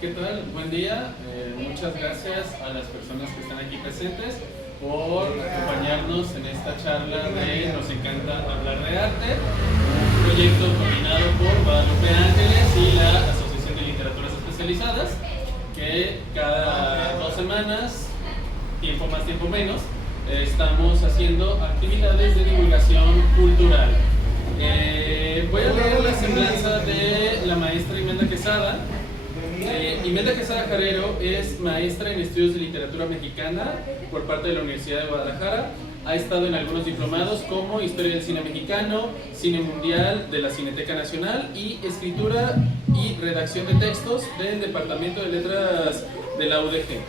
¿Qué tal? Buen día. Muchas gracias a las personas que están aquí presentes por acompañarnos en esta charla de Nos encanta hablar de arte, un proyecto coordinado por Guadalupe Ángeles y la Asociación de Literaturas Especializadas, que cada 2 semanas, tiempo más, tiempo menos, estamos haciendo actividades de divulgación cultural. Voy a leer la semblanza de la maestra Imelda Quesada. Imelda Quesada Jarero es maestra en estudios de literatura mexicana por parte de la Universidad de Guadalajara. Ha estado en algunos diplomados como Historia del Cine Mexicano, Cine Mundial de la Cineteca Nacional y Escritura y Redacción de Textos del Departamento de Letras de la UDG.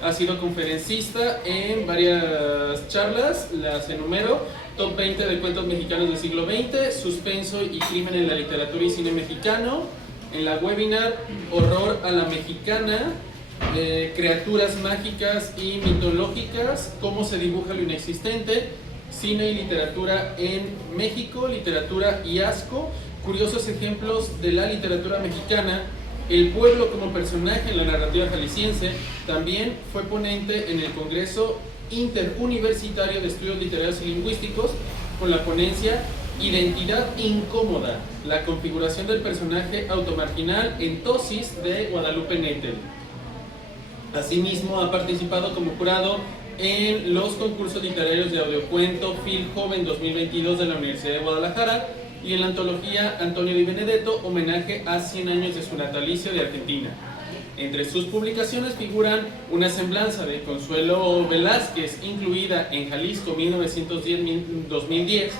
Ha sido conferencista en varias charlas, las enumero: Top 20 de cuentos mexicanos del siglo XX, Suspenso y crimen en la literatura y cine mexicano, en la webinar Horror a la Mexicana, Criaturas mágicas y mitológicas, cómo se dibuja lo inexistente, cine y literatura en México, literatura y asco, curiosos ejemplos de la literatura mexicana, el pueblo como personaje en la narrativa jalisciense. También fue ponente en el Congreso Interuniversitario de Estudios Literarios y Lingüísticos con la ponencia Identidad incómoda, la configuración del personaje automarginal en Tosis de Guadalupe Nettel. Asimismo, ha participado como jurado en los concursos literarios de audiocuento Phil Joven 2022 de la Universidad de Guadalajara y en la antología Antonio Di Benedetto, homenaje a 100 años de su natalicio de Argentina. Entre sus publicaciones figuran una semblanza de Consuelo Velázquez, incluida en Jalisco 1910-2010,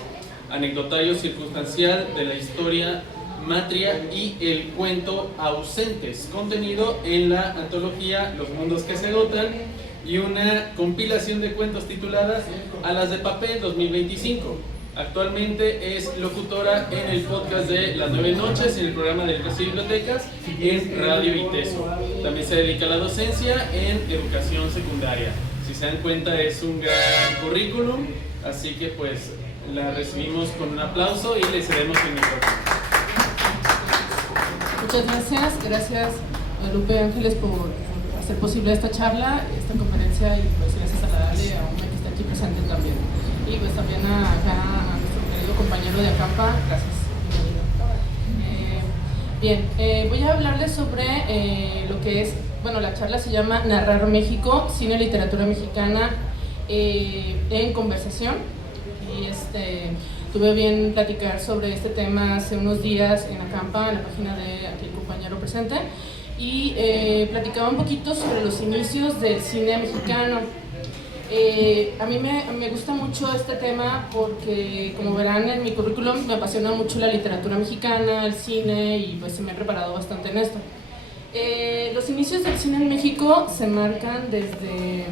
anecdotario circunstancial de la historia matria y el cuento Ausentes, contenido en la antología Los mundos que se agotan, y una compilación de cuentos tituladas Alas de papel 2025. Actualmente es locutora en el podcast de Las 9 Noches y en el programa de Letras y Bibliotecas en Radio ITESO. También se dedica a la docencia en educación secundaria. Si se dan cuenta, es un gran currículum, así que pues la recibimos con un aplauso y le cedemos el micrófono. Muchas gracias Guadalupe Ángeles por hacer posible esta charla, esta conferencia, y pues gracias a la DALE, a UMA que está aquí presente también. Y pues también a nuestro querido compañero de Acampa, gracias. Voy a hablarles sobre lo que es, bueno, la charla se llama Narrar México, Cine y Literatura Mexicana en Conversación. Y tuve bien platicar sobre este tema hace unos días en Acampa, en la página de aquí el compañero presente, y platicaba un poquito sobre los inicios del cine mexicano. A mí me gusta mucho este tema porque, como verán en mi currículum, me apasiona mucho la literatura mexicana, el cine, y pues se me ha preparado bastante en esto. Los inicios del cine en México se marcan desde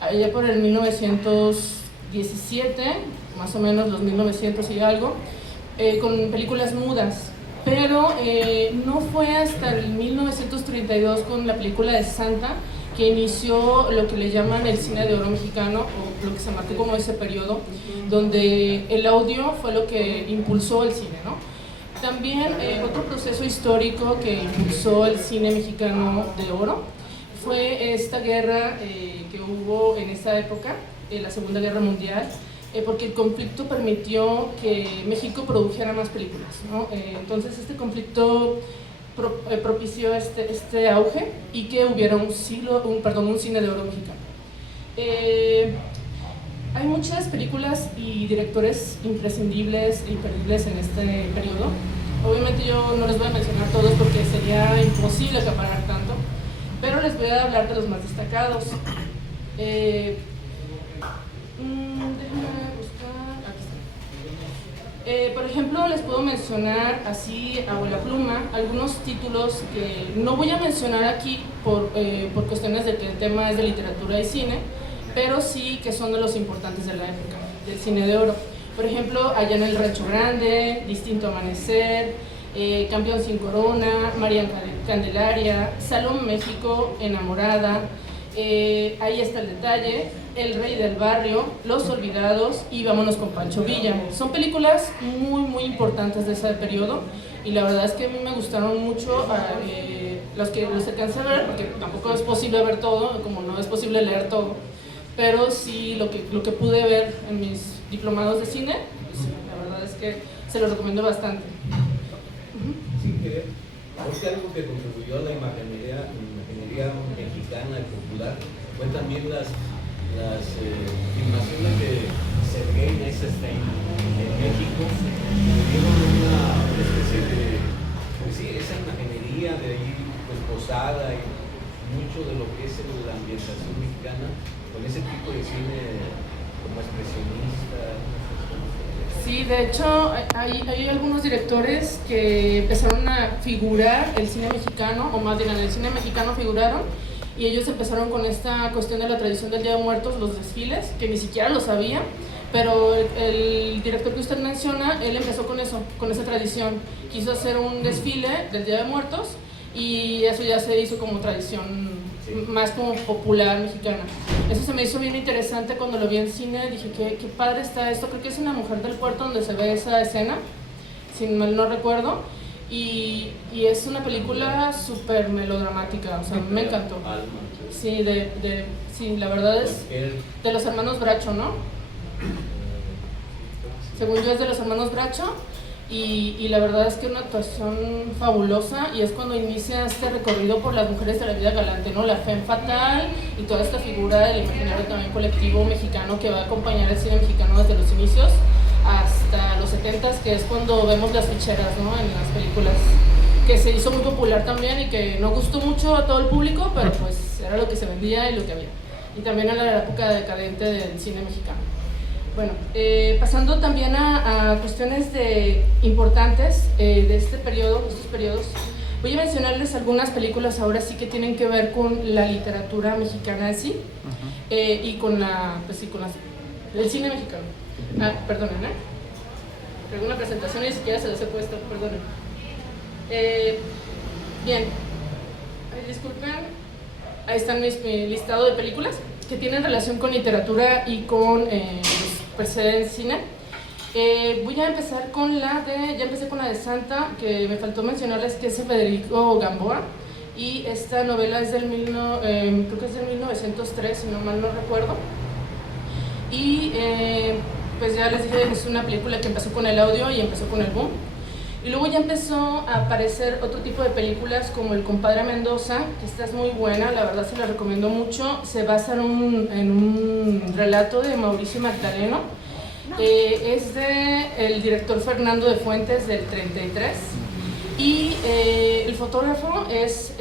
allá por el 1917, más o menos los 1900 y algo, con películas mudas, pero no fue hasta el 1932 con la película de Santa que inició lo que le llaman el cine de oro mexicano, o lo que se marcó como ese periodo, donde el audio fue lo que impulsó el cine, ¿no? También otro proceso histórico que impulsó el cine mexicano de oro fue esta guerra que hubo en esa época, la Segunda Guerra Mundial, porque el conflicto permitió que México produjera más películas, ¿no? Entonces este conflicto propició este auge y que hubiera un cine de oro mexicano. Hay muchas películas y directores imprescindibles e imperdibles en este periodo. Obviamente yo no les voy a mencionar todos porque sería imposible acaparar tanto, pero les voy a hablar de los más destacados. Por ejemplo, les puedo mencionar así a vuela pluma algunos títulos que no voy a mencionar aquí por cuestiones de que el tema es de literatura y cine, pero sí que son de los importantes de la época, del cine de oro. Por ejemplo, Allá en el Rancho Grande, Distinto Amanecer, Campeón sin Corona, María Candelaria, Salón México, Enamorada, Ahí está el detalle, El Rey del Barrio, Los Olvidados y Vámonos con Pancho Villa. Son películas muy importantes de ese periodo y la verdad es que a mí me gustaron mucho los que los alcancé a ver, porque tampoco es posible ver todo, como no es posible leer todo, pero sí lo que pude ver en mis diplomados de cine, pues, la verdad es que se los recomiendo bastante. Sí, porque algo que contribuyó a la imaginería mexicana y popular fue también las filmaciones de Sergei Eisenstein en México, dieron una especie de, pues sí, esa imaginería de ahí pues posada y mucho de lo que es la ambientación mexicana con ese tipo de cine como expresionista. Sí, de hecho hay algunos directores que empezaron a figurar el cine mexicano, o más bien en el cine mexicano figuraron, y ellos empezaron con esta cuestión de la tradición del Día de Muertos, los desfiles, que ni siquiera lo sabía, pero el director que usted menciona, él empezó con eso, con esa tradición, quiso hacer un desfile del Día de Muertos y eso ya se hizo como tradición más como popular mexicana. Eso se me hizo bien interesante cuando lo vi en cine, dije qué padre está esto, creo que es en La Mujer del Puerto donde se ve esa escena, si mal no recuerdo, y es una película súper melodramática, o sea, me encantó. Sí, sí, la verdad es de los hermanos Bracho, ¿no? Según yo es de los hermanos Bracho. Y la verdad es que una actuación fabulosa, y es cuando inicia este recorrido por las mujeres de la vida galante, ¿no? La femme fatale y toda esta figura del imaginario también colectivo mexicano que va a acompañar el cine mexicano desde los inicios hasta los 70s, que es cuando vemos las ficheras, ¿no? En las películas, que se hizo muy popular también y que no gustó mucho a todo el público, pero pues era lo que se vendía y lo que había. Y también en la época decadente del cine mexicano. Bueno, pasando también a cuestiones importantes de estos periodos, voy a mencionarles algunas películas ahora sí que tienen que ver con la literatura mexicana en sí, y con el cine mexicano. Perdonen, alguna presentación ni siquiera se las he puesto, perdonen. Bien, disculpen, ahí están mi listado de películas que tienen relación con literatura y con en cine. Voy a empezar con ya empecé con la de Santa, que me faltó mencionarles que es de Federico Gamboa, y esta novela es creo que es del 1903, si no mal no recuerdo, y pues ya les dije que es una película que empezó con el audio y empezó con el boom, y luego ya empezó a aparecer otro tipo de películas como El Compadre Mendoza, que esta es muy buena, la verdad se la recomiendo mucho, se basa en un relato de Mauricio Magdaleno, es el director Fernando de Fuentes del 33, y el fotógrafo es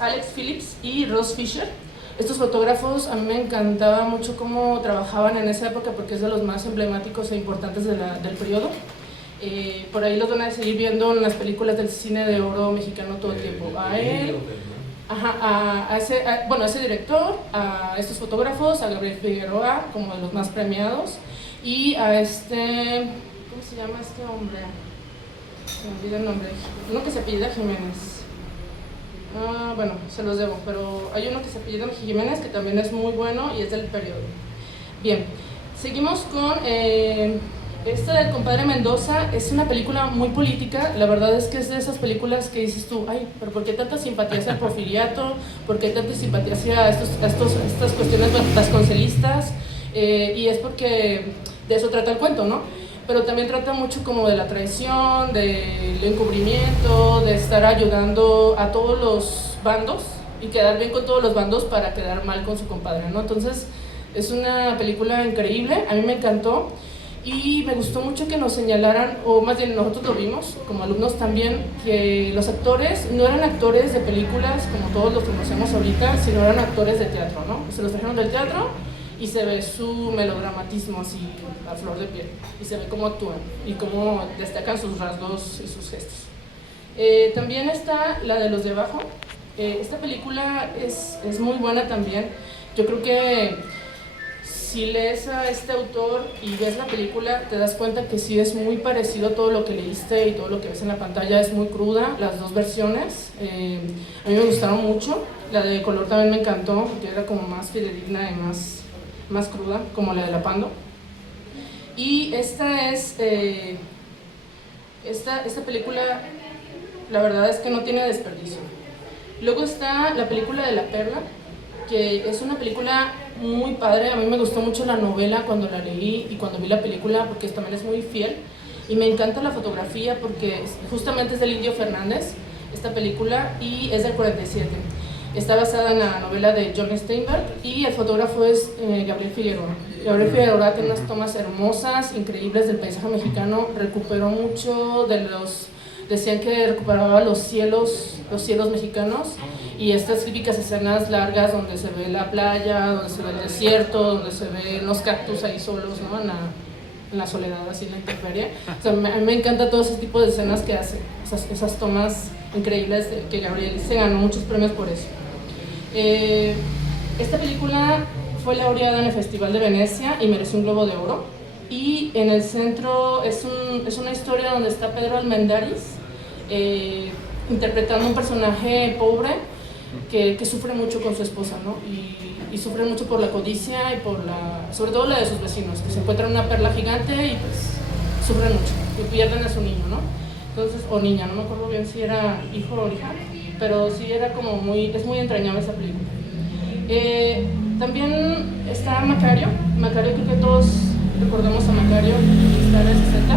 Alex Phillips y Ross Fisher. Estos fotógrafos a mí me encantaba mucho cómo trabajaban en esa época porque es de los más emblemáticos e importantes del periodo. Por ahí los van a seguir viendo en las películas del cine de oro mexicano todo el tiempo. A él, a ese director, a estos fotógrafos, a Gabriel Figueroa, como de los más premiados, y a ¿cómo se llama este hombre? Se me olvida el nombre. Uno que se apellida Jiménez. Bueno, se los debo, pero hay uno que se apellida Jiménez que también es muy bueno y es del periodo. Bien, seguimos con esta del Compadre Mendoza. Es una película muy política, la verdad es que es de esas películas que dices tú, ay, pero ¿por qué tanta simpatía hacia el porfiriato? ¿Por qué tanta simpatía hacia estas cuestiones vasconcelistas? Y es porque de eso trata el cuento, ¿no? Pero también trata mucho como de la traición, del encubrimiento, de estar ayudando a todos los bandos y quedar bien con todos los bandos para quedar mal con su compadre, ¿no? Entonces es una película increíble, a mí me encantó y me gustó mucho que nos señalaran, o más bien nosotros lo vimos como alumnos también, que los actores no eran actores de películas como todos los conocemos ahorita, sino eran actores de teatro, ¿no? Se los trajeron del teatro y se ve su melodramatismo así a flor de piel y se ve cómo actúan y cómo destacan sus rasgos y sus gestos. También está la de Los de Abajo. Esta película es muy buena también. Yo creo que si lees a este autor y ves la película te das cuenta que sí es muy parecido a todo lo que leíste y todo lo que ves en la pantalla, es muy cruda, las dos versiones. A mí me gustaron mucho. La de color también me encantó, porque era como más fidedigna y más cruda, como la de La Pando. Y esta es, esta película, la verdad es que no tiene desperdicio. Luego está la película de La Perla, que es una película muy padre. A mí me gustó mucho la novela cuando la leí y cuando vi la película, porque también es muy fiel. Y me encanta la fotografía porque justamente es del Indio Fernández, esta película, y es del 47. Está basada en la novela de John Steinbeck y el fotógrafo es Gabriel Figueroa. Gabriel Figueroa tiene unas tomas hermosas, increíbles del paisaje mexicano. Recuperó mucho de los... Decían que recuperaba los cielos mexicanos, y estas típicas escenas largas donde se ve la playa, donde se ve el desierto, donde se ven los cactus ahí solos, ¿no? En la soledad, así en la intemperie. O sea, a mí me encanta todo ese tipo de escenas que hace, esas tomas increíbles, que Gabriel se ganó muchos premios por eso. Esta película fue laureada en el Festival de Venecia y mereció un Globo de Oro. Y en el centro es una historia donde está Pedro Armendáriz interpretando un personaje pobre que sufre mucho con su esposa, ¿no? Y sufre mucho por la codicia y sobre todo la de sus vecinos, que se encuentran una perla gigante y pues sufren mucho y pierden a su niño, ¿no? Entonces, o niña, no me acuerdo bien si era hijo o hija, pero sí era como es muy entrañable esa película. También está Macario. Macario, creo que todos recordamos a Macario, está en el 60.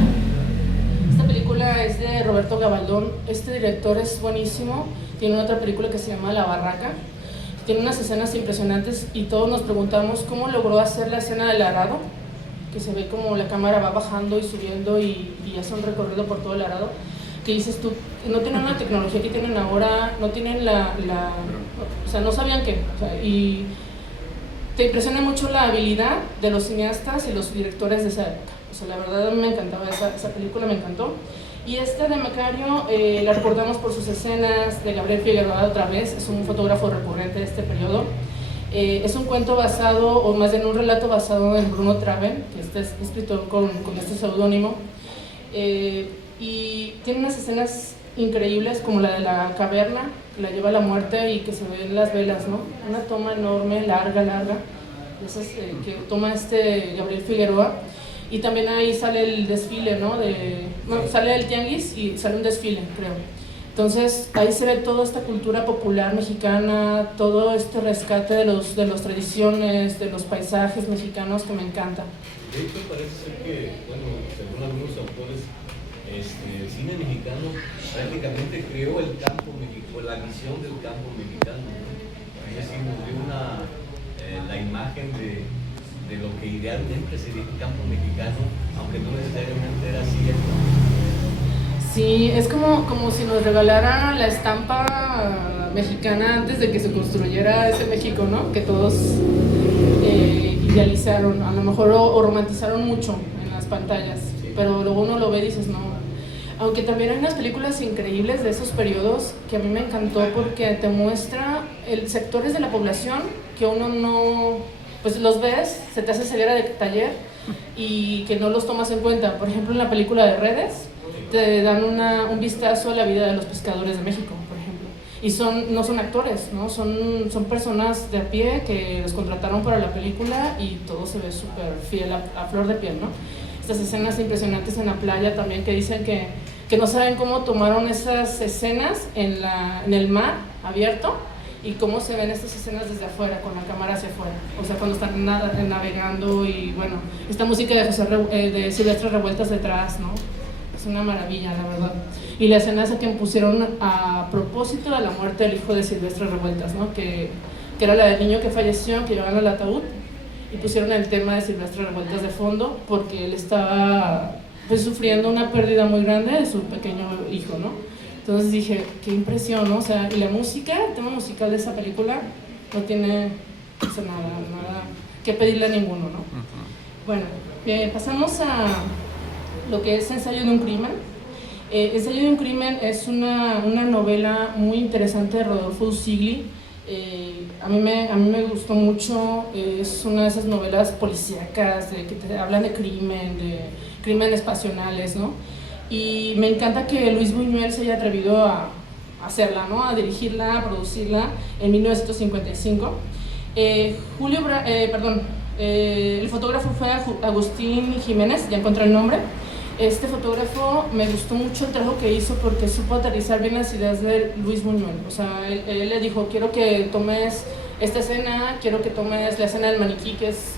Esta película es de Roberto Gabaldón. Este director es buenísimo. Tiene otra película que se llama La Barraca. Tiene unas escenas impresionantes y todos nos preguntamos cómo logró hacer la escena del arado, que se ve como la cámara va bajando y subiendo y hace un recorrido por todo el arado. Que dices tú, no tienen la tecnología que tienen ahora, no tienen o sea, no sabían qué. O sea, y te impresiona mucho la habilidad de los cineastas y los directores de esa época. O sea, la verdad a mí me encantaba esa película, me encantó. Y esta de Macario la recordamos por sus escenas, de Gabriel Figueroa otra vez, es un fotógrafo recurrente de este periodo. Es un cuento basado, o más bien un relato basado en Bruno Traven, que es escritor con este seudónimo. Y tiene unas escenas increíbles, como la de la caverna, que la lleva a la muerte y que se ven las velas, ¿no? Una toma enorme, larga, esas que toma Gabriel Figueroa. Y también ahí sale el desfile, ¿no? Sale el tianguis y sale un desfile, creo. Entonces ahí se ve toda esta cultura popular mexicana, todo este rescate de las tradiciones, de los paisajes mexicanos, que me encanta. De hecho parece ser que, bueno, según algunos autores, el cine mexicano prácticamente creó el campo mexicano, la visión del campo mexicano, ¿no? Es decir, nos dio la imagen de lo que idealmente sería el campo mexicano, aunque no necesariamente era cierto. Sí, es como si nos regalara la estampa mexicana antes de que se construyera ese México, ¿no? Que todos idealizaron, a lo mejor o romantizaron mucho en las pantallas, sí. Pero luego uno lo ve y dices, no. Aunque también hay unas películas increíbles de esos periodos que a mí me encantó porque te muestra sectores de la población que uno no... Pues los ves, se te hace ceguera de taller y que no los tomas en cuenta. Por ejemplo, en la película de Redes te dan un vistazo a la vida de los pescadores de México, por ejemplo. Y no son actores, ¿no? Son personas de a pie que los contrataron para la película y todo se ve súper fiel a flor de piel, ¿no? Estas escenas impresionantes en la playa también, que dicen que no saben cómo tomaron esas escenas en el mar abierto y cómo se ven estas escenas desde afuera, con la cámara hacia afuera, o sea, cuando están navegando. Y bueno, esta música de Silvestre Revueltas detrás, ¿no? Es una maravilla, la verdad. Y la escena esa que pusieron a propósito de la muerte del hijo de Silvestre Revueltas, ¿no? Que era la del niño que falleció, que llevaban al ataúd, y pusieron el tema de Silvestre Revueltas de fondo porque él estaba pues sufriendo una pérdida muy grande de su pequeño hijo, ¿no? Entonces dije, qué impresión, ¿no? O sea, y la música, el tema musical de esa película no tiene nada que pedirle a ninguno, ¿no? Bueno, pasamos a lo que es Ensayo de un crimen. Ensayo de un crimen es una novela muy interesante de Rodolfo Usigli. A mí me gustó mucho. Es una de esas novelas policíacas que te hablan de crímenes pasionales, ¿no? Y me encanta que Luis Buñuel se haya atrevido a hacerla, ¿no? A dirigirla, a producirla en 1955. El fotógrafo fue Agustín Jiménez, ya encontré el nombre. Este fotógrafo me gustó mucho el trabajo que hizo porque supo aterrizar bien las ideas de Luis Buñuel. O sea, él le dijo, quiero que tomes esta escena, quiero que tomes la escena del maniquí, que es,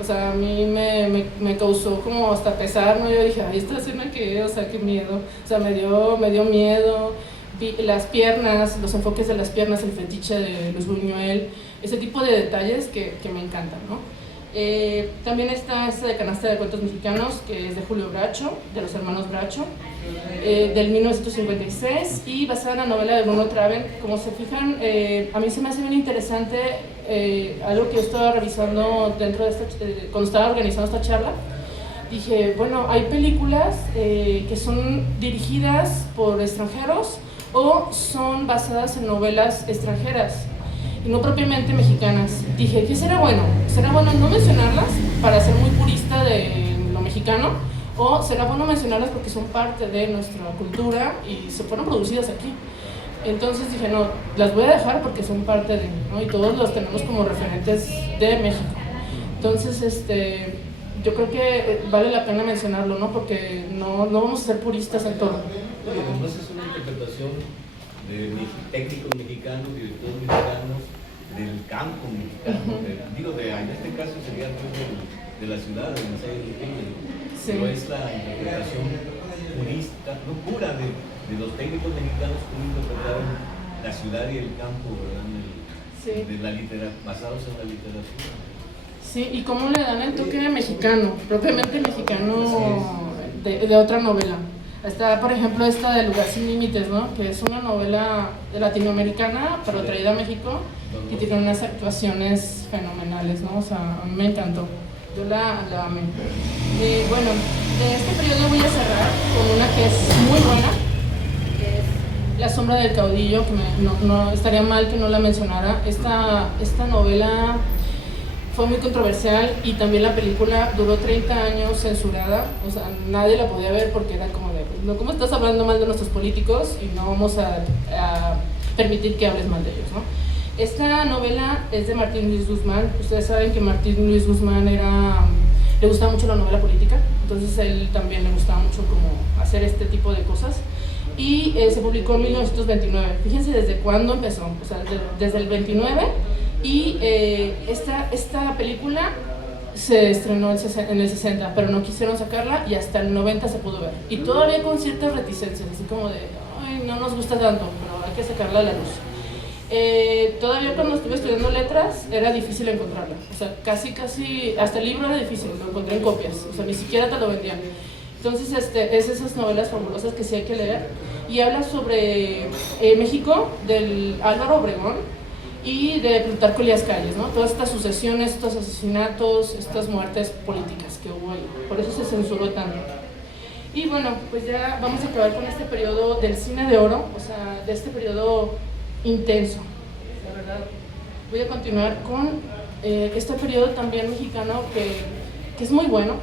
o sea, a mí me causó como hasta pesar, ¿no? Yo dije, ay, esta escena qué, o sea, qué miedo. O sea, me dio miedo. Vi las piernas, los enfoques de las piernas, el fetiche de Luis Buñuel, ese tipo de detalles que me encantan, ¿no? También está esta de Canasta de Cuentos Mexicanos, que es de Julio Bracho, de los hermanos Bracho, del 1956, y basada en la novela de Bruno Traven. Como se fijan, a mí se me hace bien interesante algo que yo estaba revisando dentro de cuando estaba organizando esta charla. Dije, bueno, hay películas que son dirigidas por extranjeros o son basadas en novelas extranjeras y no propiamente mexicanas. Dije, ¿qué será bueno? ¿Será bueno no mencionarlas para ser muy purista de lo mexicano? ¿O será bueno mencionarlas porque son parte de nuestra cultura y se fueron producidas aquí? Entonces dije, no, las voy a dejar porque son parte de, ¿no? Y todos los tenemos como referentes de México. Entonces, yo creo que vale la pena mencionarlo, ¿no? Porque no vamos a ser puristas en todo. Oye, además es una interpretación de técnicos mexicanos, directores mexicanos, del campo mexicano, en este caso sería de la ciudad, de la ciudad de Peña, sí. Pero es la interpretación purista, no pura, de los técnicos mexicanos que interpretaron la ciudad y el campo, ¿verdad? Sí. De la basados en la literatura. Sí, y cómo le dan el toque mexicano, propiamente mexicano de otra novela. Está, por ejemplo, esta de Lugar sin Límites, ¿no? Que es una novela latinoamericana, pero traída a México, y tiene unas actuaciones fenomenales, ¿no? O sea, a mí me encantó. Yo la amé. Bueno, de este periodo voy a cerrar con una que es muy buena, que es La Sombra del Caudillo, que no estaría mal que no la mencionara. Esta novela fue muy controversial y también la película duró 30 años censurada, o sea, nadie la podía ver porque era como de, no, ¿cómo estás hablando mal de nuestros políticos? Y no vamos a permitir que hables mal de ellos, ¿no? Esta novela es de Martín Luis Guzmán. Ustedes saben que Martín Luis Guzmán le gustaba mucho la novela política, entonces él también le gustaba mucho como hacer este tipo de cosas. Y se publicó en 1929. Fíjense desde cuándo empezó, o sea, desde el 29. Y esta película se estrenó en el 60, pero no quisieron sacarla y hasta el 90 se pudo ver. Y todavía con ciertas reticencias, así como de, ay, no nos gusta tanto, pero hay que sacarla a la luz. Todavía cuando estuve estudiando letras era difícil encontrarla, o sea, casi, hasta el libro era difícil, lo encontré en copias, o sea, ni siquiera te lo vendían. Entonces, es esas novelas fabulosas que sí hay que leer, y habla sobre México, del Álvaro Obregón, y de Plutarco Elías Calles, ¿no? Todas estas sucesiones, estos asesinatos, estas muertes políticas que hubo ahí. Por eso se censuró tanto. Y bueno, pues ya vamos a acabar con este periodo del cine de oro, o sea, de este periodo intenso, la verdad. Voy a continuar con este periodo también mexicano que es muy bueno,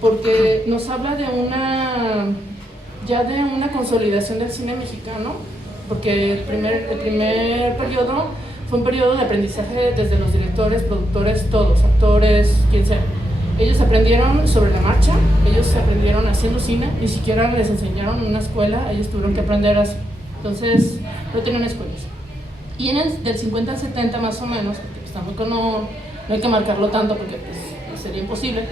porque nos habla de una consolidación del cine mexicano, porque el primer periodo fue un periodo de aprendizaje desde los directores, productores, todos, actores, quien sea. Ellos aprendieron sobre la marcha, ellos aprendieron haciendo cine, ni siquiera les enseñaron en una escuela, ellos tuvieron que aprender así. Entonces, no tenían escuelas. Y del 50 al 70 más o menos, porque no hay que marcarlo tanto porque pues, sería imposible.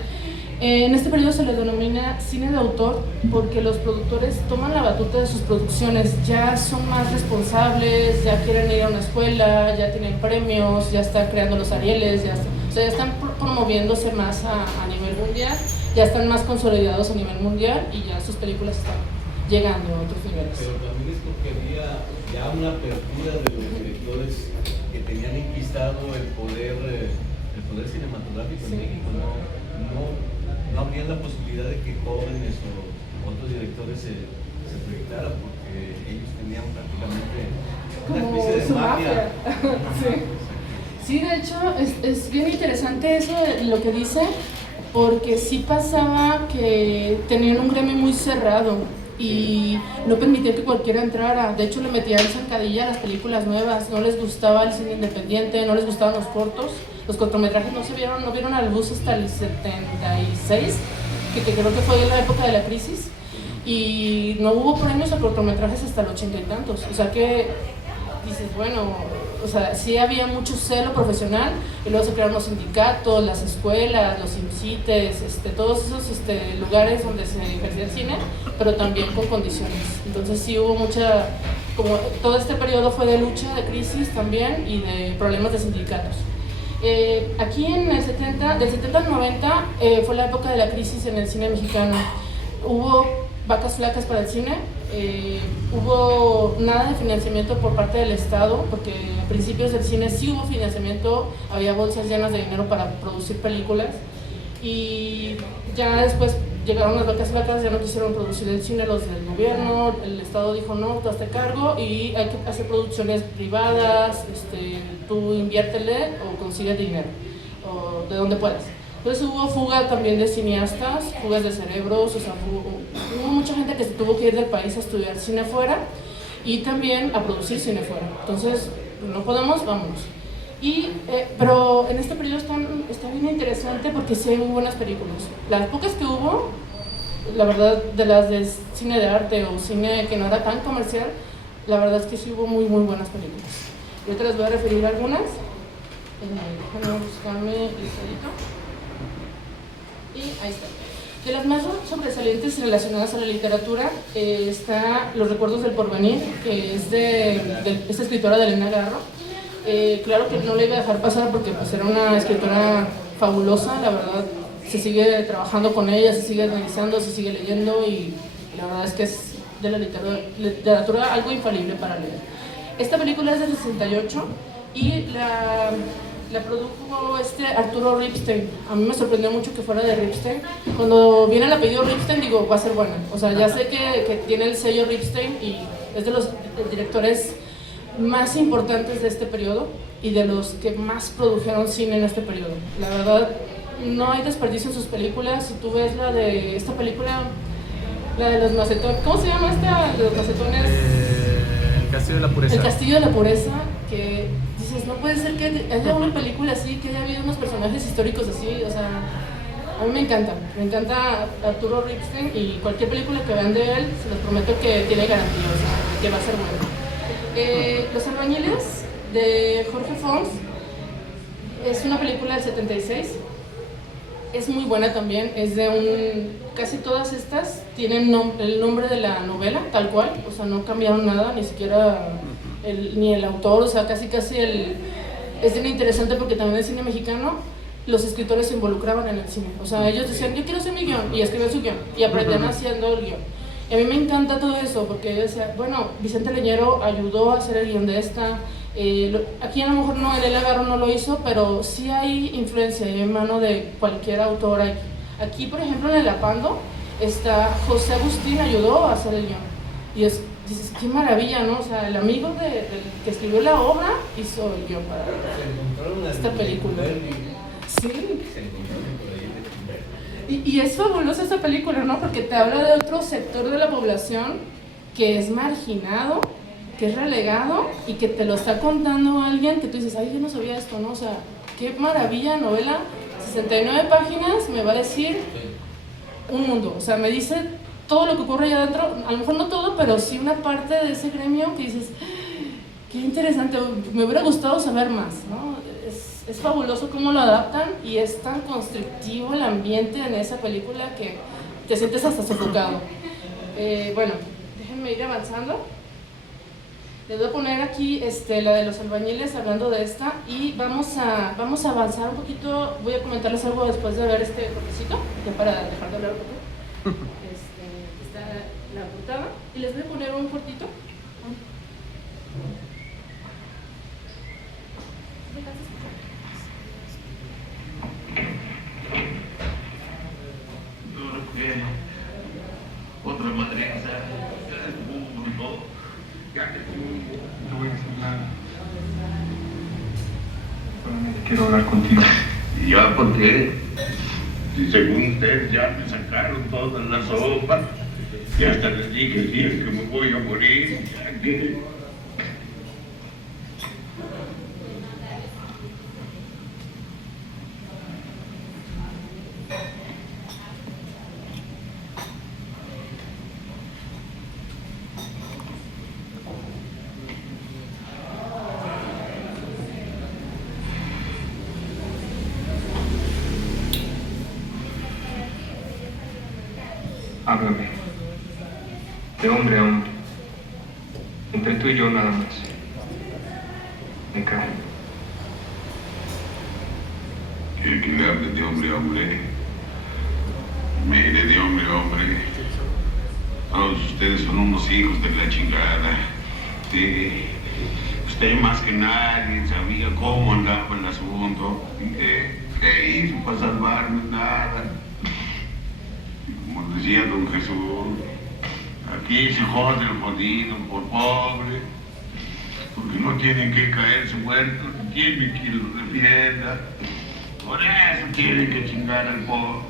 En este periodo se le denomina cine de autor porque los productores toman la batuta de sus producciones, ya son más responsables, ya quieren ir a una escuela, ya tienen premios, ya están creando los Arieles, ya están promoviéndose más a nivel mundial, ya están más consolidados a nivel mundial y ya sus películas están llegando a otros niveles. Pero también es porque había ya una apertura de los directores que tenían enquistado el poder cinematográfico en México, no habría la posibilidad de que jóvenes o otros directores se proyectaran porque ellos tenían prácticamente una especie de mafia. Sí, de hecho es bien interesante eso de lo que dice, porque sí pasaba que tenían un gremio muy cerrado y no permitían que cualquiera entrara. De hecho, le metían zancadilla a las películas nuevas, no les gustaba el cine independiente, no les gustaban los cortos. Los cortometrajes no vieron a la luz hasta el 76, que creo que fue la época de la crisis, y no hubo premios a cortometrajes hasta el 80 y tantos. O sea que dices, bueno, o sea, sí había mucho celo profesional, y luego se crearon los sindicatos, las escuelas, los IMCITES, todos esos lugares donde se ejercía el cine, pero también con condiciones. Entonces sí hubo mucha, como todo este periodo fue de lucha, de crisis también, y de problemas de sindicatos. Aquí en el 70, del 70 al 90 fue la época de la crisis en el cine mexicano. Hubo vacas flacas para el cine, hubo nada de financiamiento por parte del Estado, porque a principios del cine sí hubo financiamiento, había bolsas llenas de dinero para producir películas, y ya después llegaron las vacas flacas, ya no quisieron producir el cine los del gobierno, el Estado dijo no, tú hazte cargo y hay que hacer producciones privadas, tú inviértele o consigue dinero, o de donde puedas. Entonces hubo fuga también de cineastas, fugas de cerebros, o sea, hubo mucha gente que se tuvo que ir del país a estudiar cine fuera y también a producir cine fuera. Entonces, no podemos, vámonos. Pero en este periodo está bien interesante porque sí hay muy buenas películas. Las pocas que hubo, la verdad, de las de cine de arte o cine que no era tan comercial, la verdad es que sí hubo muy, muy buenas películas. Yo te las voy a referir a algunas. Déjame buscarme el solito. Y ahí está. De las más sobresalientes relacionadas a la literatura está Los recuerdos del porvenir, que es de esta escritora de Elena Garro. Claro que no le iba a dejar pasar porque pues, era una escritora fabulosa, la verdad. Se sigue trabajando con ella, se sigue analizando, se sigue leyendo y la verdad es que es de la literatura algo infalible para leer. Esta película es del 68 y la produjo Arturo Ripstein. A mí me sorprendió mucho que fuera de Ripstein. Cuando viene el apellido Ripstein digo, va a ser buena. O sea, ya sé que tiene el sello Ripstein y es de los directores más importantes de este periodo y de los que más produjeron cine en este periodo. La verdad, no hay desperdicio en sus películas. Si tú ves esta película, la de los macetones, ¿cómo se llama esta? De los macetones. El Castillo de la Pureza. El Castillo de la Pureza, que dices, no puede ser que haya una película así, que haya habido unos personajes históricos así, o sea, a mí me encanta Arturo Ripstein y cualquier película que vean de él, se los prometo que tiene garantía, o sea, que va a ser bueno. Los albañiles, de Jorge Fons, es una película del 76, es muy buena también, es de casi todas estas tienen el nombre de la novela, tal cual, o sea, no cambiaron nada, ni siquiera ni el autor, o sea, casi es bien interesante porque también en el cine mexicano los escritores se involucraban en el cine, o sea, ellos decían, yo quiero hacer mi guión, y escribían su guión, y aprendían haciendo el guión. Y a mí me encanta todo eso, porque yo decía, bueno, Vicente Leñero ayudó a hacer el guión de esta, aquí a lo mejor no, Elena Garro no lo hizo, pero sí hay influencia en mano de cualquier autor. Aquí, por ejemplo, en El Apando, José Agustín ayudó a hacer el guión, y dices, qué maravilla, ¿no? O sea, el amigo del que escribió la obra hizo el guión para esta película. Sí. Y es fabulosa esta película, ¿no? Porque te habla de otro sector de la población que es marginado, que es relegado y que te lo está contando alguien que tú dices, ay, yo no sabía esto, ¿no? O sea, qué maravilla, novela, 69 páginas, me va a decir un mundo, o sea, me dice todo lo que ocurre allá adentro, a lo mejor no todo, pero sí una parte de ese gremio que dices, qué interesante, me hubiera gustado saber más, ¿no? Es fabuloso cómo lo adaptan y es tan constructivo el ambiente en esa película que te sientes hasta sofocado. Bueno, déjenme ir avanzando. Les voy a poner aquí la de los albañiles, hablando de esta, y vamos a avanzar un poquito. Voy a comentarles algo después de ver este cortecito, ya para dejar de hablar un poco. Está la portada, y les voy a poner un cortito. Otra madre, o sea, el mundo y todo. No voy a decir nada. Solamente quiero hablar contigo. ¿Y ya por qué? Si según usted ya me sacaron toda la sopa. Ya hasta les dije el día que me voy a morir, ya que... Háblame. De hombre a hombre. Entre tú y yo nada más. Me cae. ¿Quiere que le hable de hombre a hombre? Mire, de hombre a hombre. Todos ustedes son unos hijos de la chingada. Sí. Usted más que nadie sabía cómo andaba el asunto. ¿Qué hizo para salvarme? Nada. Como decía don Jesús, aquí se jode el jodido por pobre, porque no tienen que caerse muertos, tienen que lo defienda. Por eso tienen que chingar al pobre.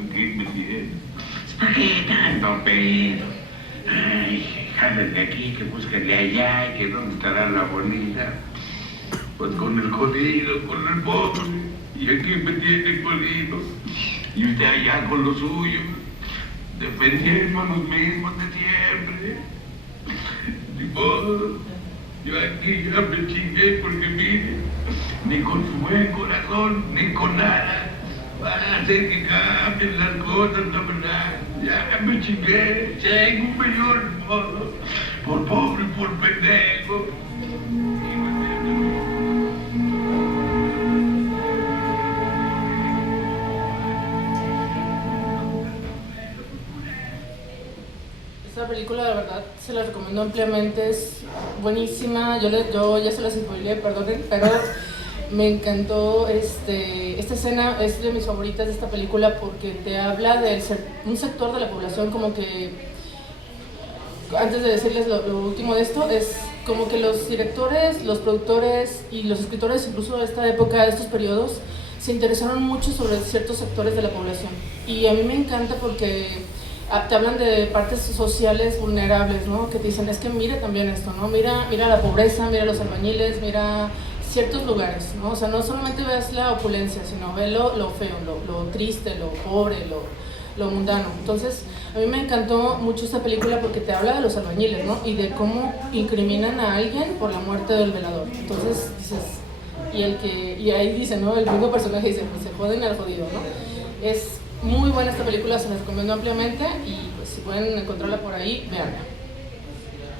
¿En qué me entiendes? ¿Para qué tanto pedo? Ay, jalen de aquí, que busquen de allá, y que dónde estará la bonita. Pues con el jodido, con el pobre, y aquí me tienen jodido. Y usted allá con lo suyo, defendiendo a los mismos de siempre. Ni modo, yo aquí ya me chingué porque mire, ni con su buen corazón, ni con nada, van a hacer que cambien las cosas, la verdad. Ya me chingué, tengo un millón de modos, por pobre, por pendejo. Esta película, la verdad, se la recomiendo ampliamente, es buenísima. Yo ya se las spoileé, perdonen, pero me encantó. Esta escena es de mis favoritas de esta película porque te habla de un sector de la población como que, antes de decirles lo último de esto, es como que los directores, los productores y los escritores, incluso de esta época, de estos periodos, se interesaron mucho sobre ciertos sectores de la población. Y a mí me encanta porque te hablan de partes sociales vulnerables, ¿no? Que te dicen, es que mira también esto, ¿no? Mira la pobreza, mira los albañiles, mira ciertos lugares, ¿no? O sea, no solamente ves la opulencia, sino ves lo feo, lo triste, lo pobre, lo mundano. Entonces, a mí me encantó mucho esta película porque te habla de los albañiles, ¿no? Y de cómo incriminan a alguien por la muerte del velador. Entonces, dices, y ahí dice, ¿no? El mismo personaje dice, pues se joden al jodido, ¿no? Es muy buena esta película, se la recomiendo ampliamente y pues si pueden encontrarla por ahí, véanla.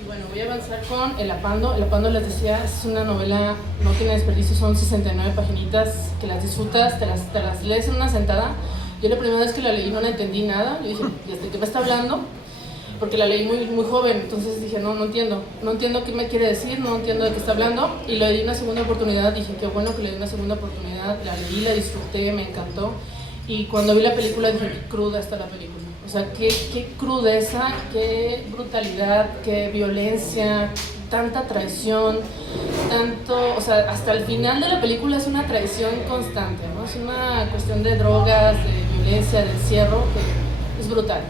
Y bueno, voy a avanzar con El Apando. El Apando, les decía, es una novela, no tiene desperdicio, son 69 paginitas que las disfrutas, te las lees en una sentada. Yo la primera vez que la leí no la entendí nada, yo dije, ¿de qué me está hablando? Porque la leí muy joven, entonces dije, no entiendo qué me quiere decir, no entiendo de qué está hablando, y le di una segunda oportunidad, dije, qué bueno que le di una segunda oportunidad, la leí, la disfruté, me encantó. Y cuando vi la película dije, qué cruda está la película. O sea, qué crudeza, qué brutalidad, qué violencia, tanta traición, o sea, hasta el final de la película es una traición constante, ¿no? Es una cuestión de drogas, de violencia, de encierro, que es brutal.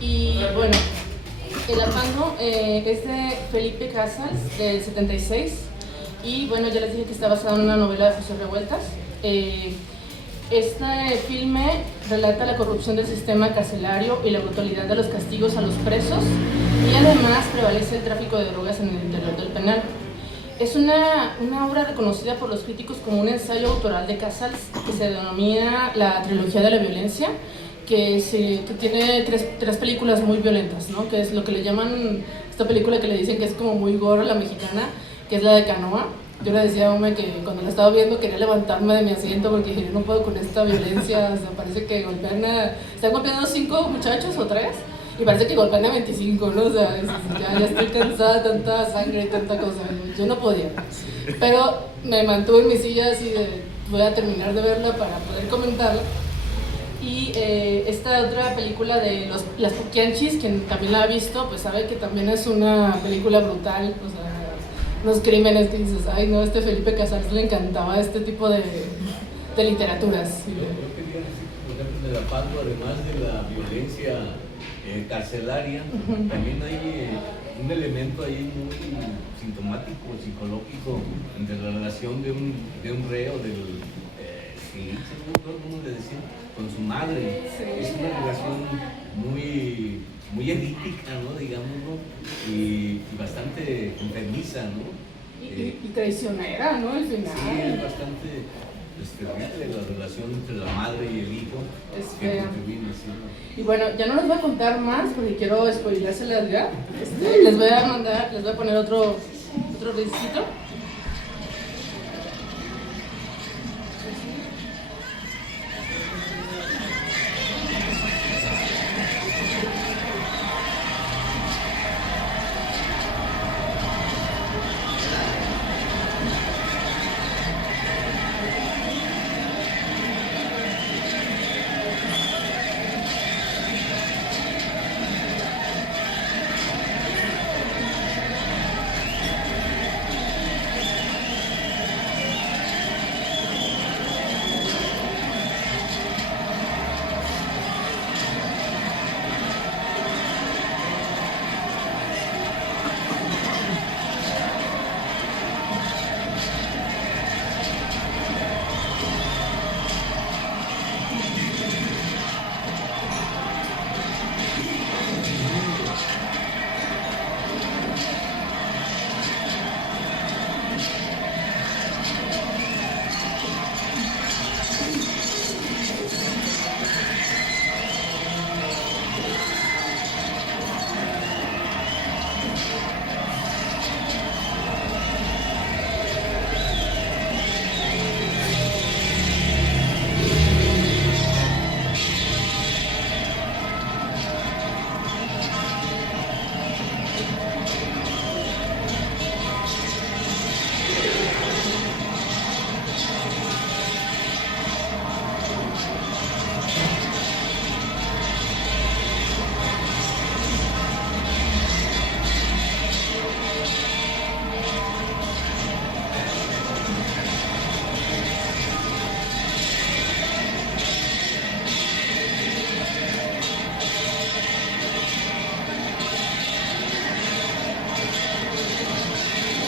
Y bueno, El Apando es de Felipe Casals, del 76, y bueno, ya les dije que está basado en una novela de José Revueltas. Este filme relata la corrupción del sistema carcelario y la brutalidad de los castigos a los presos, y además prevalece el tráfico de drogas en el interior del penal. Es una obra reconocida por los críticos como un ensayo autoral de Casals que se denomina la trilogía de la violencia, que tiene tres películas muy violentas, ¿no? Que es lo que le llaman, esta película que le dicen que es como muy gore a la mexicana, que es la de Canoa. Yo le decía a Ome que cuando la estaba viendo quería levantarme de mi asiento porque dije, yo no puedo con esta violencia, o sea, parece que están golpeando 5 muchachos o 3, y parece que golpean a 25, ¿no? O sea, ya estoy cansada de tanta sangre y tanta cosa, yo no podía. Pero me mantuve en mi silla así de, voy a terminar de verla para poder comentarla. Y esta otra película de Las Puquianchis, quien también la ha visto, pues sabe que también es una película brutal, o sea, unos crímenes que dices, ay no, Felipe Casals le encantaba este tipo de literaturas. Yo quería decir que, por ejemplo, en El Apando, además de la violencia carcelaria, también hay un elemento ahí muy sintomático, psicológico, entre la relación de un reo, del ¿cómo le decían? Con su madre. Sí. Es una relación muy edípica, ¿no? Digamos, ¿no? Y bastante enfermiza, ¿no? Y traicionera, ¿no? Al final. Sí, es bastante terrible la relación entre la madre y el hijo. Es que fea. termina así, ¿no? Y bueno, ya no les voy a contar más porque quiero spoilárselas ya. Les voy a poner otro risquito.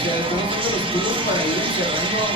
Ya estamos haciendo los tubos para ir encerrando a...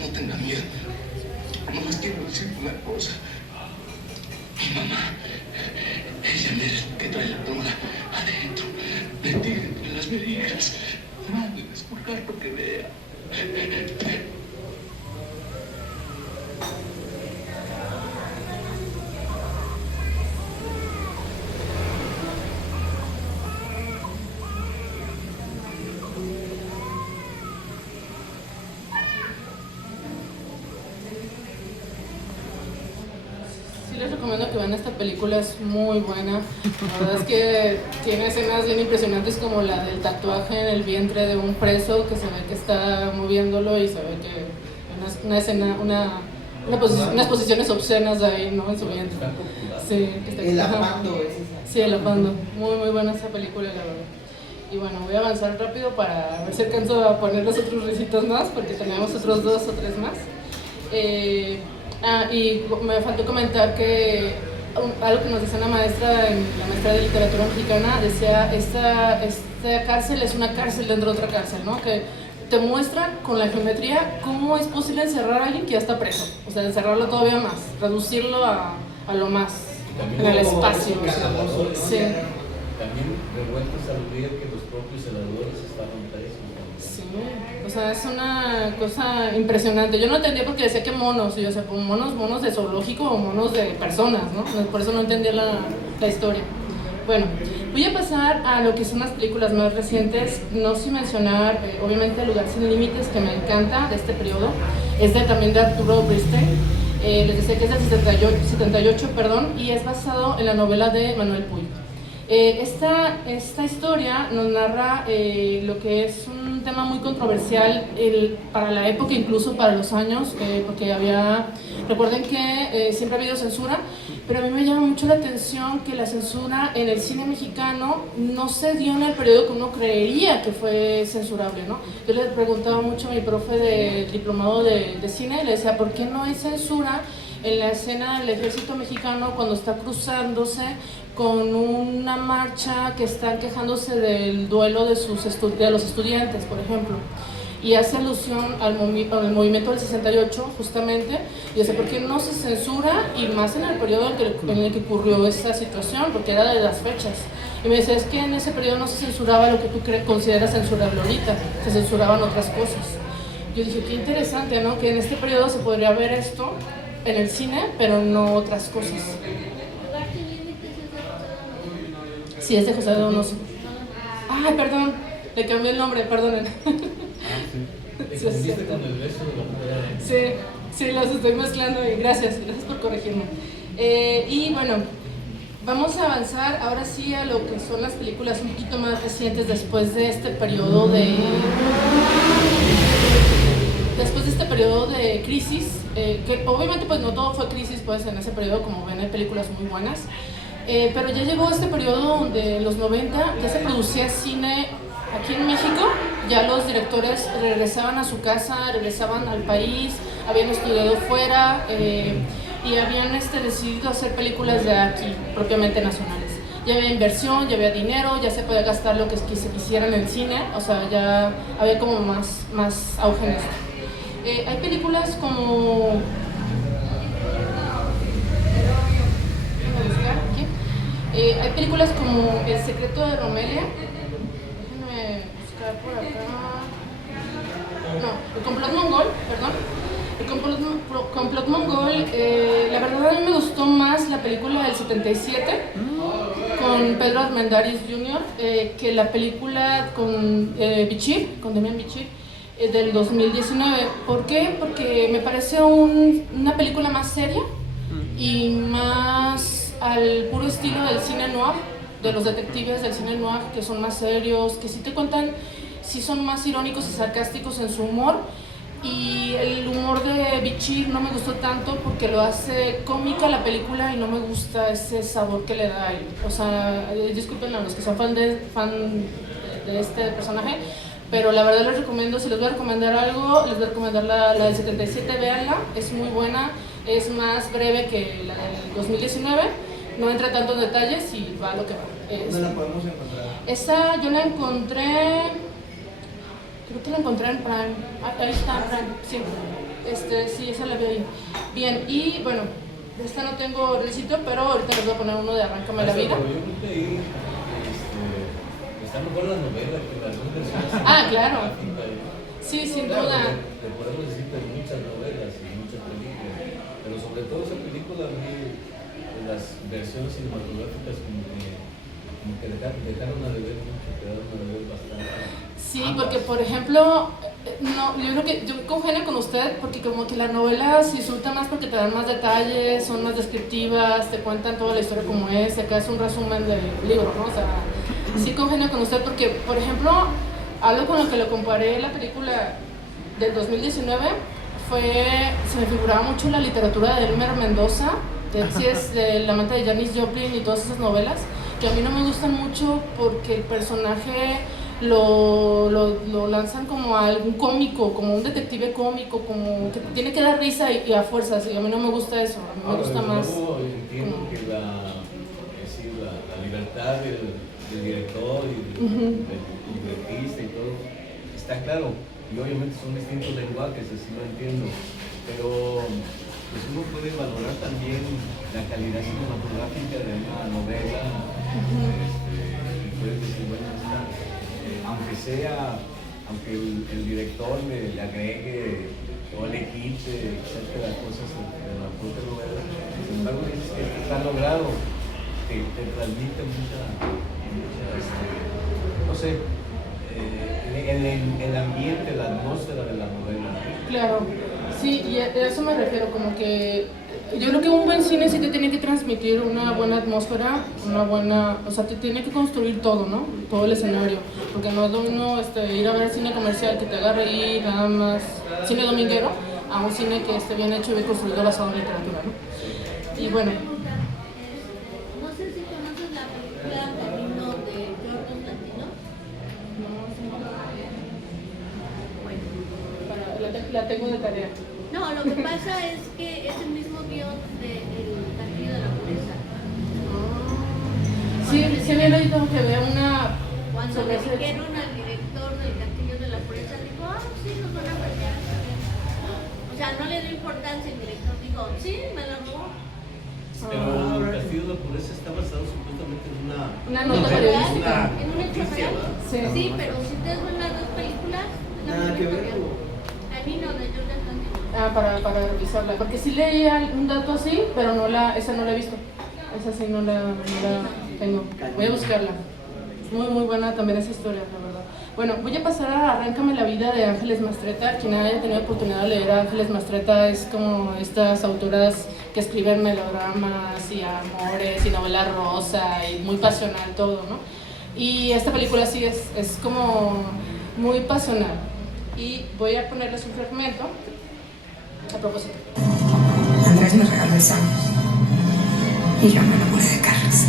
No tenga miedo. Nomás quiero decir una cosa. Mi mamá, ella es la que trae la droga adentro. Metida entre las verijas. Mándenles por carta que vea. recomiendo que vean esta película, es muy buena. La verdad es que tiene escenas bien impresionantes como la del tatuaje en el vientre de un preso que se ve que está moviéndolo y se ve que una escena, unas posiciones obscenas ahí, ¿no? En su vientre. Sí, que está El apando es esa. Sí, el apando. Muy, muy buena esa película, la verdad. Y bueno, voy a avanzar rápido para ver si alcanzo a poner los otros recitos más, porque tenemos otros 2 o 3 más. Y me faltó comentar que algo que nos decía una maestra, la maestra de literatura mexicana, decía, esta cárcel es una cárcel dentro de otra cárcel, ¿no? Que te muestra con la geometría cómo es posible encerrar a alguien que ya está preso, o sea, encerrarlo todavía más, reducirlo a lo más, en el espacio. Sí. También revueltos al ver que los propios senadores estaban presos. Sí, o sea, es una cosa impresionante. Yo no entendía porque decía que monos, y yo sé, pues monos de zoológico o monos de personas, ¿no? Por eso no entendía la historia. Bueno, voy a pasar a lo que son las películas más recientes, no sin mencionar, obviamente, El lugar sin límites, que me encanta de este periodo, es también de Arturo Bernstein. Les decía que es del 78, y es basado en la novela de Manuel Puig. Esta historia nos narra lo que es un tema muy controversial para la época, incluso para los años, porque recuerden que siempre ha habido censura, pero a mí me llama mucho la atención que la censura en el cine mexicano no se dio en el periodo que uno creería que fue censurable, ¿no? Yo le preguntaba mucho a mi profe del diplomado de cine, y le decía, ¿por qué no hay censura en la escena del ejército mexicano cuando está cruzándose con una marcha que están quejándose del duelo de los estudiantes, por ejemplo? Y hace alusión al movimiento del 68, justamente, y dice, ¿por qué no se censura? Y más en el periodo en el que ocurrió esta situación, porque era de las fechas. Y me dice, es que en ese periodo no se censuraba lo que tú consideras censurable ahorita, se censuraban otras cosas. Yo dije, qué interesante, ¿no? Que en este periodo se podría ver esto en el cine, pero no otras cosas. Sí, es de José Donoso. Ay, perdón, le cambié el nombre, perdonen. ¿Te confundiste con el beso de la mujer? Sí, los estoy mezclando y gracias por corregirme. Y bueno, vamos a avanzar ahora sí a lo que son las películas un poquito más recientes después de este periodo de crisis, que obviamente pues no todo fue crisis pues en ese periodo, como ven hay películas muy buenas, pero ya llegó este periodo donde en los 90 ya se producía cine aquí en México, ya los directores regresaban a su casa, regresaban al país, habían estudiado fuera y habían decidido hacer películas de aquí, propiamente nacionales. Ya había inversión, ya había dinero, ya se podía gastar lo que se quisiera en el cine, o sea, ya había como más auge en esto. Hay películas como... hay películas como El secreto de Romelia. Déjenme buscar por acá. No, El complot mongol, perdón. El complot mongol, la verdad a mí me gustó más la película del 77 con Pedro Armendáriz Jr. Que la película con Demian Bichir del 2019. ¿Por qué? Porque me parece una película más seria y más al puro estilo del cine noir, de los detectives del cine noir, que son más serios, que sí te cuentan, sí son más irónicos y sarcásticos en su humor. Y el humor de Bichir no me gustó tanto porque lo hace cómica la película y no me gusta ese sabor que le da a él. O sea, disculpen a los que son fan de este personaje, pero la verdad les recomiendo, si les voy a recomendar algo, les voy a recomendar la del 77, véanla, es muy buena, es más breve que la del 2019, no entra tanto en detalles y va a lo que va. ¿Dónde la podemos encontrar? Esa yo la encontré, creo que la encontré en Prime, ahí está Prime, sí, sí, esa la vi ahí. Bien, y bueno, de esta no tengo recito, pero ahorita les voy a poner uno de Arráncame la vida. Pero yo creo que ahí está mejor la novela que las dos versiones. Claro. Sí, sin duda. Te podemos decir que hay muchas novelas y muchas películas, pero sobre todo esa película a mí, las versiones cinematográficas como que dejaron a deber mucho, quedaron a deber bastante. Sí, porque por ejemplo, No, yo creo que yo congenio con usted porque como que la novela se disfruta más porque te dan más detalles, son más descriptivas, te cuentan toda la historia como es, y acá es un resumen del libro, ¿no? O sea, sí congenio con usted porque, por ejemplo, algo con lo que lo comparé la película del 2019 se me figuraba mucho la literatura de Elmer Mendoza, de la amante de Janis Joplin y todas esas novelas, que a mí no me gustan mucho porque el personaje lo lanzan como algún cómico, como un detective cómico, como que tiene que dar risa y a fuerzas, y a mí no me gusta eso, a mí me gusta más. Entiendo como, que la libertad del director y del libretista y todo está claro, y obviamente son distintos lenguajes, así lo entiendo, pero pues uno puede valorar también la calidad cinematográfica de una novela, y puedes decir, bueno, aunque el director le agregue o le quite, etcétera, cosas de la propia novela, sin embargo, dices que está logrado, te transmite mucha no sé, el ambiente, la atmósfera de la novela. Claro, sí, y a eso me refiero, como que yo creo que un buen cine sí te tiene que transmitir una buena atmósfera, o sea, te tiene que construir todo, ¿no? Todo el escenario, porque no es lo mismo ir a ver cine comercial que te haga reír, nada más, cine dominguero, a un cine que esté bien hecho y bien construido basado en literatura, ¿no? Y bueno. No sé si conoces la película Camino de Jordan Latino. Bueno, la tengo de tarea. No, lo que pasa es que es el mismo guión del Castillo de la Pureza. Sí, había leído que vea una... Cuando le dijeron al director del Castillo de la Pureza, dijo, sí, nos van a apreciar. O sea, no le dio importancia el director, dijo, sí, me la robó. Pero el Castillo de la Pureza está basado supuestamente en una nota periodística. En un hecho real. Sí, pero si ustedes ven las dos películas, Nada que ver. Camino de Jordan Latino. Para revisarla, porque sí leía un dato así, pero esa no la he visto. Esa sí no la tengo. Voy a buscarla. Muy buena también esa historia, la verdad. Bueno, voy a pasar a Arráncame la vida de Ángeles Mastretta. Quien haya tenido oportunidad de leer a Ángeles Mastretta es como estas autoras que escriben melodramas y amores y novela rosa y muy pasional todo, ¿no? Y esta película sí es como muy pasional. Y voy a ponerles un fragmento a propósito. Andrés me regaló el sábado y yo me enamoré de Carlos.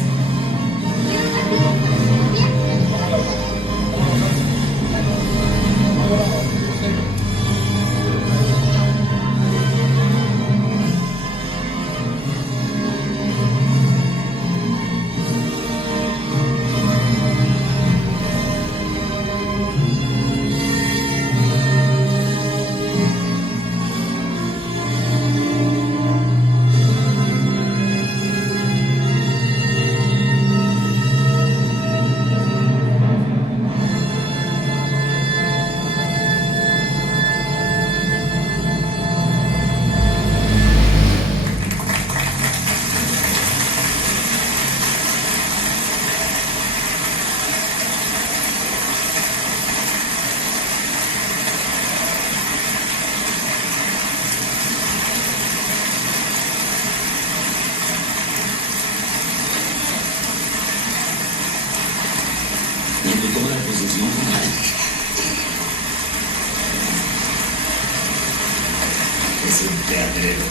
Es un teatrero.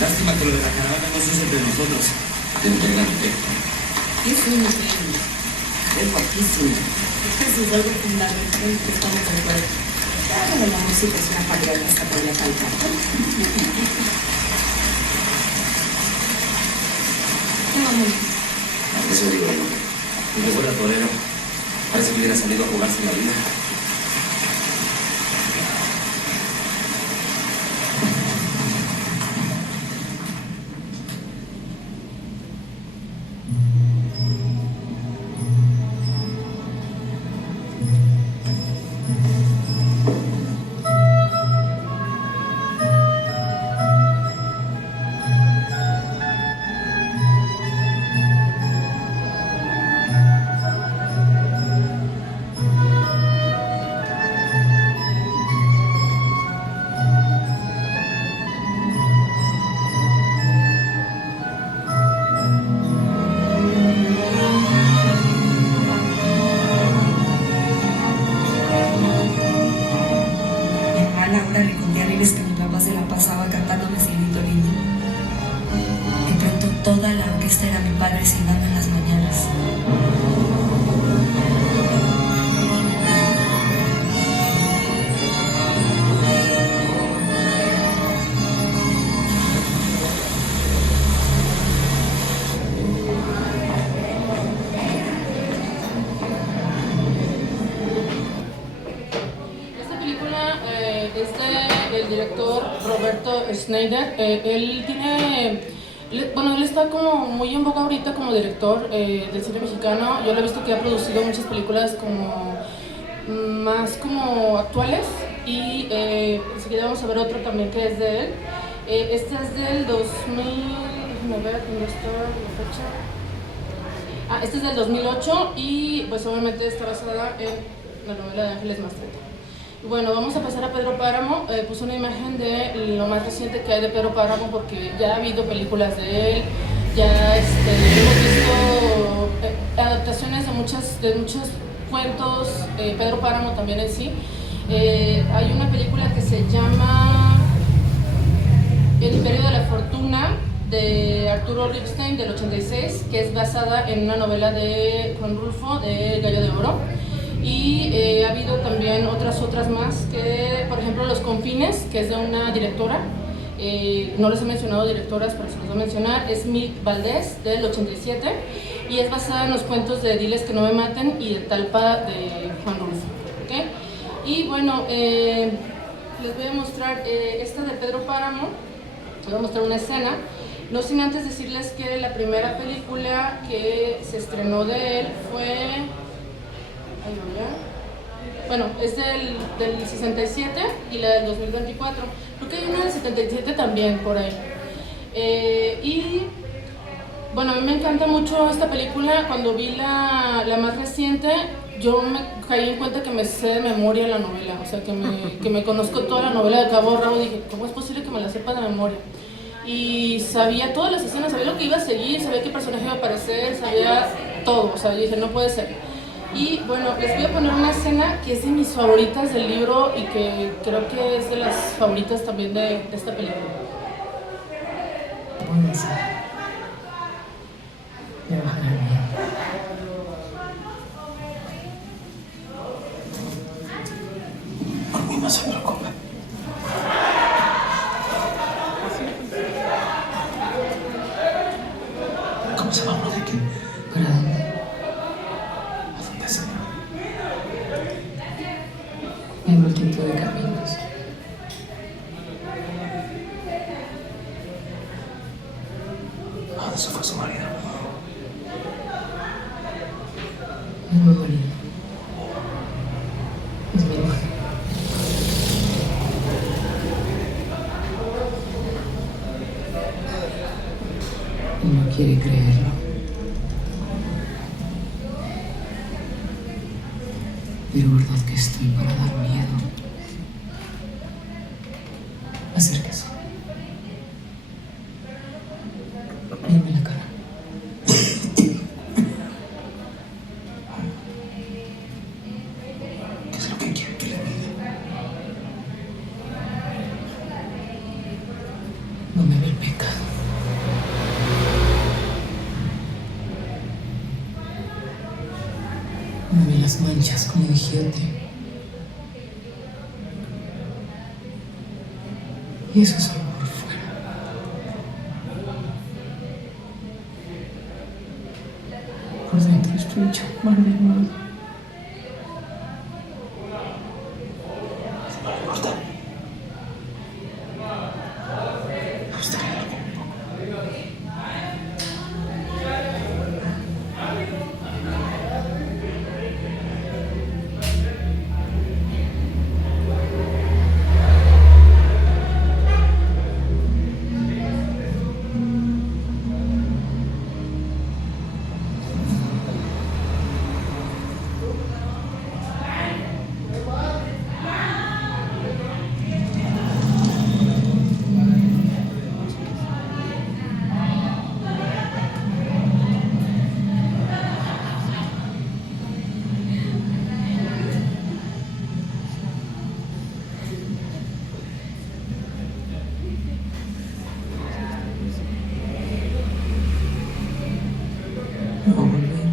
Lástima que lo de la caravana no se hace entre nosotros. Entregante. Es un genio. Es guapísimo. Eso es algo fundamental que estamos de acuerdo. Claro, la música es una cualidad hasta podría faltar. Eso digo yo. Y recuerda torero. Parece que hubiera salido a jugarse la vida. director Roberto Schneider. Él está como muy en boga ahorita como director del cine mexicano. Yo lo he visto que ha producido muchas películas como más como actuales y enseguida vamos a ver otro también que es de él. Este es del 2000, déjame ver dónde está la fecha. Este es del 2008 y pues obviamente está basada en la novela de Ángeles Mastretta. Bueno, vamos a pasar a Pedro Páramo. Puse una imagen de lo más reciente que hay de Pedro Páramo porque ya ha habido películas de él, ya hemos visto adaptaciones de muchos cuentos, Pedro Páramo también en sí. Hay una película que se llama El Imperio de la Fortuna, de Arturo Ripstein, del 86, que es basada en una novela de Juan Rulfo, de El Gallo de Oro. Y ha habido también otras más, que por ejemplo Los Confines, que es de una directora, no les he mencionado directoras, pero se los voy a mencionar, es Milk Valdés, del 87, y es basada en los cuentos de Diles que no me maten y de Talpa, de Juan Rulfo. ¿Okay? Y bueno, les voy a mostrar esta de Pedro Páramo, les voy a mostrar una escena. No sin antes decirles que la primera película que se estrenó de él fue... Bueno, es del 67 y la del 2024. Creo que hay una del 77 también por ahí. Y bueno, a mí me encanta mucho esta película. Cuando vi la más reciente, yo me caí en cuenta que me sé de memoria la novela. O sea, que me conozco toda la novela de cabo a rabo. Dije, ¿cómo es posible que me la sepa de memoria? Y sabía todas las escenas, sabía lo que iba a seguir, sabía qué personaje iba a aparecer, sabía todo. O sea, yo dije, no puede ser. Y bueno, les voy a poner una escena que es de mis favoritas del libro y que creo que es de las favoritas también de esta película. Pónganse. Me bajará bien. Por mí no se preocupe. ¿Cómo se va uno de aquí? ¿Para dónde? Hay multitud de caminos. ¿A dónde se fue su marido? No es mi marido. Es mi hermano. Y no quiere creerlo. Pero verdad que estoy para dar miedo. Acérquese. Mírame la cara. ¿Qué es lo que quiere que le diga? No me ve el pecado. No me ve las manchas como de Giote. Y eso es solo por fuera. Por dentro estoy hecho mar de mal. No le importa. Me gustaría dormir un poco. No va a volver.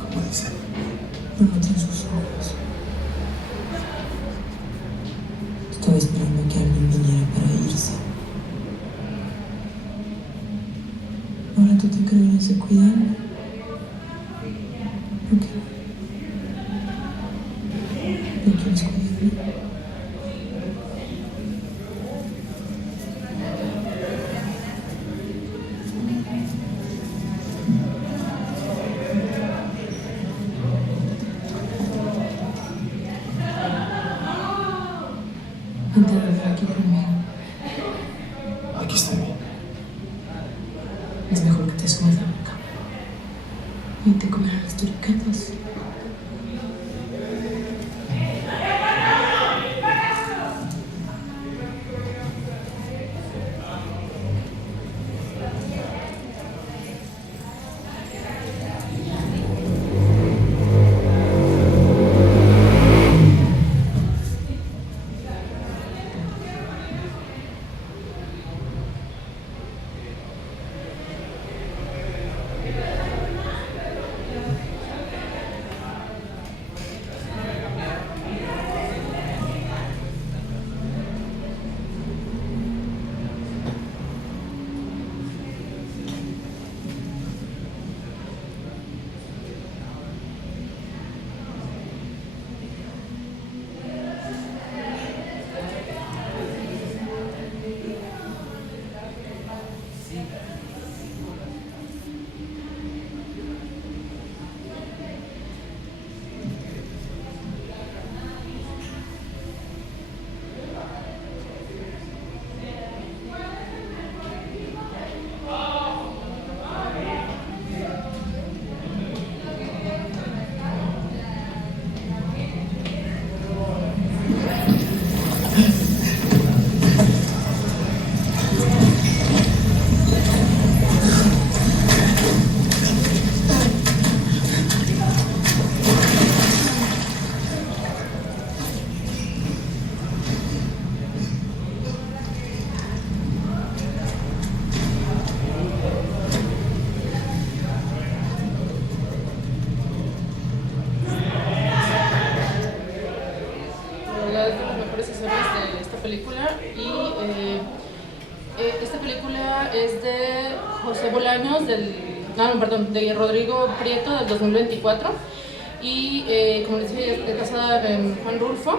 ¿Cómo dice? No noten sus ojos. Estaba esperando que alguien viniera para irse. Ahora tú te crees de cuidarme. ¿Por qué? ¿No quieres cuidarme? Enterrarla aquí conmigo. Aquí estoy bien. Es mejor que te sumas a la cama. Y te comerán las tulicatas. De Rodrigo Prieto del 2024 y como les dije, está casada en Juan Rulfo.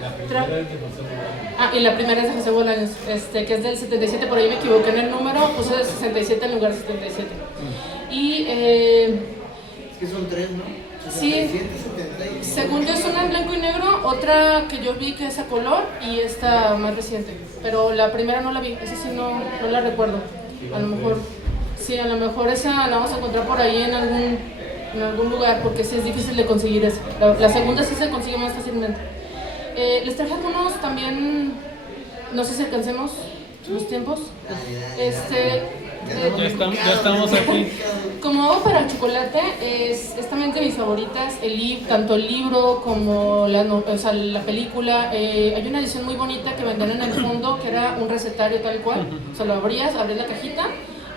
La primera es de José Bolaños. Y la primera es de José Bolaños, que es del 77, por ahí me equivoqué en el número, puse 67 en lugar de 77. Y es que son tres, ¿no? 67, sí, 70. según yo es una en blanco y negro, otra que yo vi que es a color y esta más reciente, pero la primera no la vi, esa sí no la recuerdo. A lo mejor sí, a lo mejor esa la vamos a encontrar por ahí en algún lugar, porque sí es difícil de conseguir esa. La segunda sí se consigue más fácilmente. Les traje algunos también, no sé si alcancemos los tiempos. Ya estamos aquí. Como agua para el chocolate es también de mis favoritas, tanto el libro como la película. Hay una edición muy bonita que vendían en el fondo, que era un recetario tal cual. O sea, lo abrías la cajita,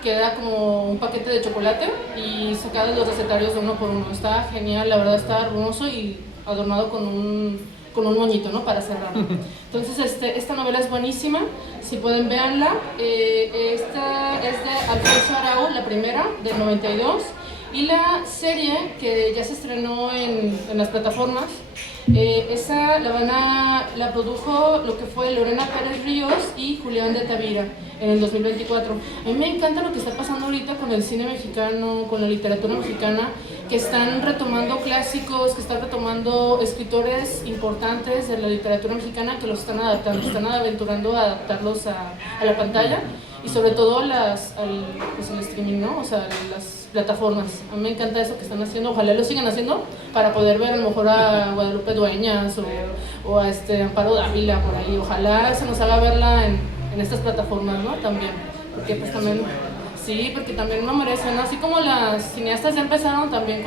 que era como un paquete de chocolate y sacabas los recetarios de uno por uno. Está genial, la verdad está hermoso y adornado con un moñito, ¿no? Para cerrarlo. Entonces, esta novela es buenísima, si pueden verla. Esta es de Alfonso Arau, la primera, del 92, y la serie que ya se estrenó en las plataformas, esa la produjo lo que fue Lorena Pérez Ríos y Julián de Tavira en el 2024. A mí me encanta lo que está pasando ahorita con el cine mexicano, con la literatura mexicana, que están retomando clásicos, que están retomando escritores importantes de la literatura mexicana, que los están adaptando, están aventurando a adaptarlos a la pantalla y sobre todo al streaming, ¿no? O sea, las plataformas. A mí me encanta eso que están haciendo, ojalá lo sigan haciendo para poder ver a lo mejor a Guadalupe Dueñas o a Amparo Dávila por ahí, ojalá se nos haga verla en estas plataformas, ¿no? También, porque pues también, sí, porque también lo merecen, ¿no? Así como las cineastas ya empezaron también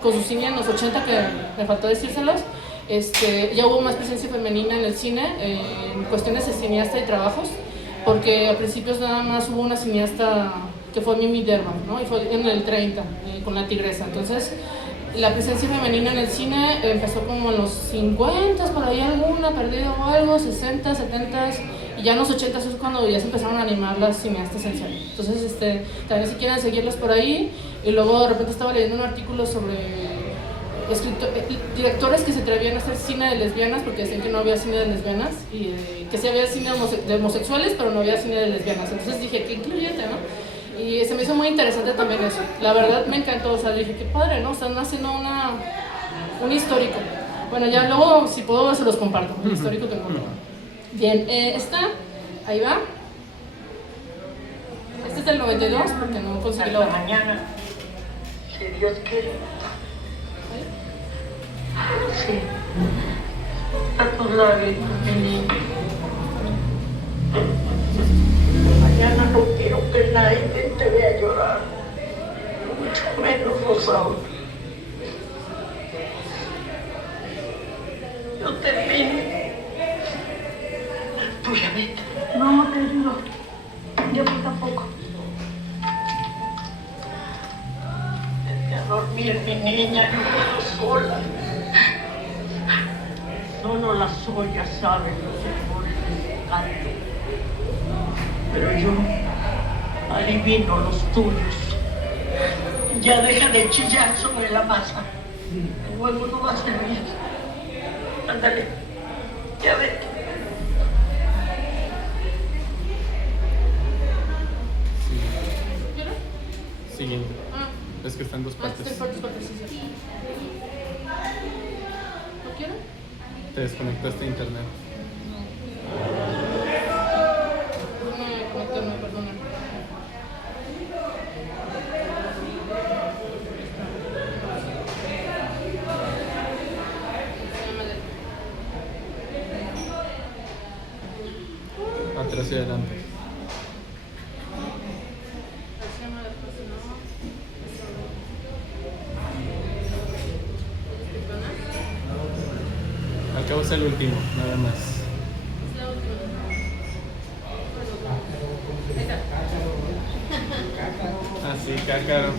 con su cine en los 80, que me faltó decírselos, ya hubo más presencia femenina en el cine, en cuestiones de cineasta y trabajos, porque a principios nada más hubo una cineasta que fue Mimi Derman, ¿no? Y fue en el 30, con La Tigresa. Entonces, la presencia femenina en el cine empezó como en los 50, por ahí alguna, perdido o algo, 60, 70, y ya en los 80 es cuando ya se empezaron a animar las cineastas en serie. Entonces, también si quieren seguirlas por ahí, y luego de repente estaba leyendo un artículo sobre directores que se atrevían a hacer cine de lesbianas, porque decían que no había cine de lesbianas, y que sí había cine de homosexuales, pero no había cine de lesbianas. Entonces dije, qué incluyente, ¿no? Y se me hizo muy interesante también eso. La verdad me encantó, o sea, dije, qué padre, ¿no? Están haciendo un histórico. Bueno, ya luego, si puedo, se los comparto, el histórico que no. Bien, esta, ahí va. Este es del 92, porque no conseguí la otra. Mañana, si Dios quiere. Sí, a tus labios, mi niño. Mañana no quiero que nadie te vea llorar, mucho menos Rosaura. Yo termino. Tú ya vete. No te ayudo. Yo tampoco. Vete a dormir, mi niña, yo puedo sola. Solo las ollas saben los errores de su canto. Pero yo adivino los tuyos. Ya deja de chillar sobre la masa. El huevo no va a servir. Ándale, ya vete. Siguiente. Es que están dos partes. Sí. ¿No quiero? Te desconectaste de internet. Perdóname. Atrás y adelante. Al cabo es el último, nada más. Así, cácaro.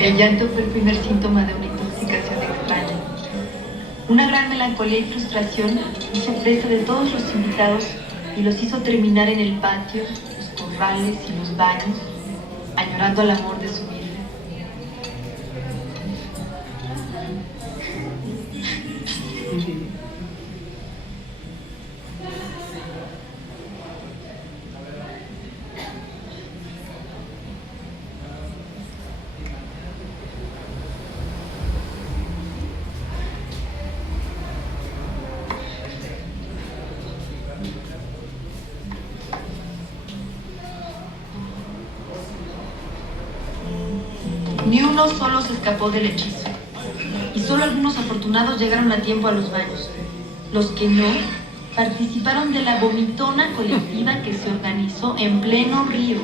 El llanto fue el primer síntoma de una intoxicación extraña. Una gran melancolía y frustración hizo presa de todos los invitados y los hizo terminar en el patio, los corrales y los baños, añorando el amor de su vida. Ni uno solo se escapó del hechizo, y solo algunos afortunados llegaron a tiempo a los baños. Los que no, participaron de la vomitona colectiva que se organizó en pleno río.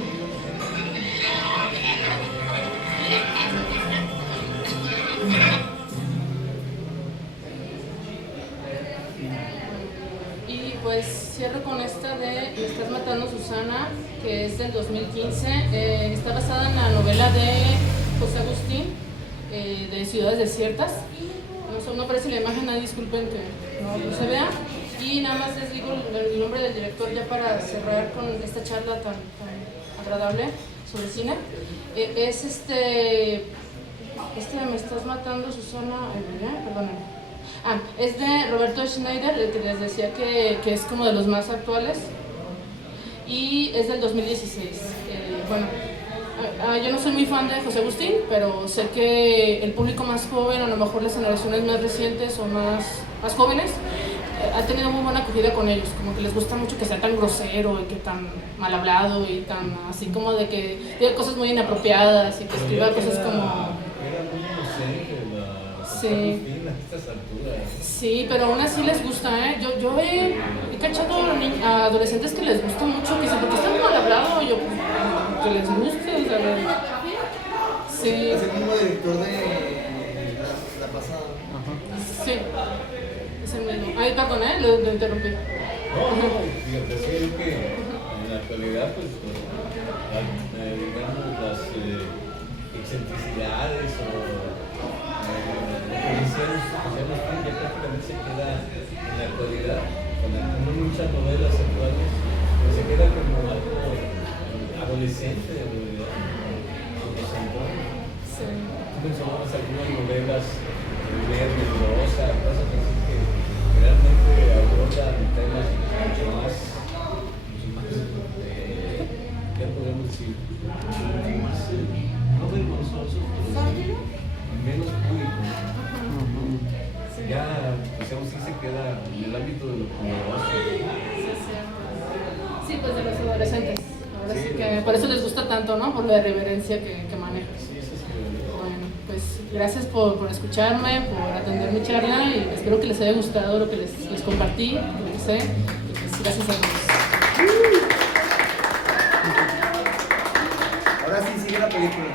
Y pues cierro con esta de Me estás matando, Susana, que es del 2015. Está basada en la novela de José Agustín, de Ciudades Desiertas. No aparece la imagen, disculpen que no se vea. Y nada más les digo el nombre del director ya para cerrar con esta charla tan agradable sobre cine. Es Me estás matando, Susana. Perdóname. Es de Roberto Schneider, el que les decía que es como de los más actuales, y es del 2016. Yo no soy muy fan de José Agustín, pero sé que el público más joven, o a lo mejor las generaciones más recientes o más jóvenes, ha tenido muy buena acogida con ellos, como que les gusta mucho que sea tan grosero y que tan mal hablado y tan así como de que diga cosas muy inapropiadas y que escriba cosas como... Era muy inocente Sí. Agustín a estas alturas. Sí, pero aún así les gusta, ¿eh? Yo he cachado a adolescentes que les gusta mucho, que dicen, ¿por qué está mal hablado? Yo, que les guste, o sea, sí. Es el mismo director de la pasada. Sí, es el mismo. Ay, perdón, lo interrumpí. No, fíjate, sí, es que en la actualidad, pues, digamos, las excentricidades o ya prácticamente se queda en la actualidad, con muchas novelas actuales, pues se queda como algo adolescente de realidad. Sí. Tú mencionabas algunas novelas Rosa, cosas así que realmente abordan temas mucho más, ¿qué podemos decir? No vergonzosos, pero menos públicos. Ya, pues aún sí se queda en el ámbito de lo poderoso. Sí, pues de los adolescentes. Ahora sí que por eso les gusta tanto, ¿no? Por la irreverencia que manejan. Bueno, pues gracias por escucharme, por atender mi charla y espero que les haya gustado lo que les compartí, lo que sé. Y pues gracias a todos. Ahora sí sigue la película.